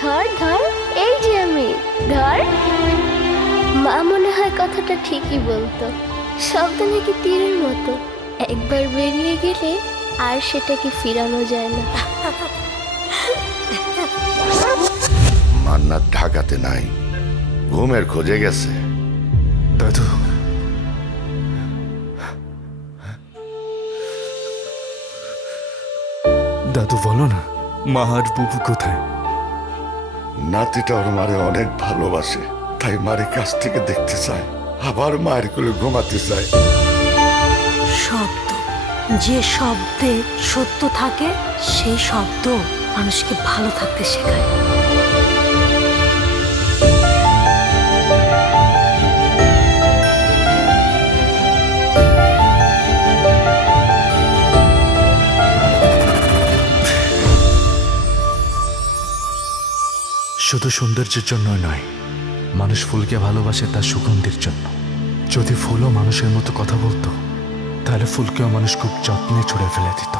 ধর ধর, এই যে আমি, ধর। মা মনে হয় কথাটা ঠিকই বলতো, শব্দ নাকি তীরের মতো, একবার বেরিয়ে গেলে আর সেটাকে ফিরানো যায় না। মান্নাত ঢাকাতে নাই, ঘুমের খোঁজে গেছে। দাদু, দাদু বলো না, মা আর বুবু কোথায়? নাতিটা ওর মারে অনেক ভালোবাসে, তাই মারে কাছ থেকে দেখতে চায়, আবার মায়ের কোলে ঘুমাতে চায়। শব্দ, যে শব্দে সত্য থাকে সেই শব্দ মানুষকে ভালো থাকতে শেখায়। শুধু সৌন্দর্যের জন্য নয়, মানুষ ফুলকে ভালোবাসে তার সুগন্ধির জন্য। যদি ফুলও মানুষের মতো কথা বলতো, তাহলে ফুলকেও মানুষ খুব যত্নে ছুঁড়ে ফেলে দিত।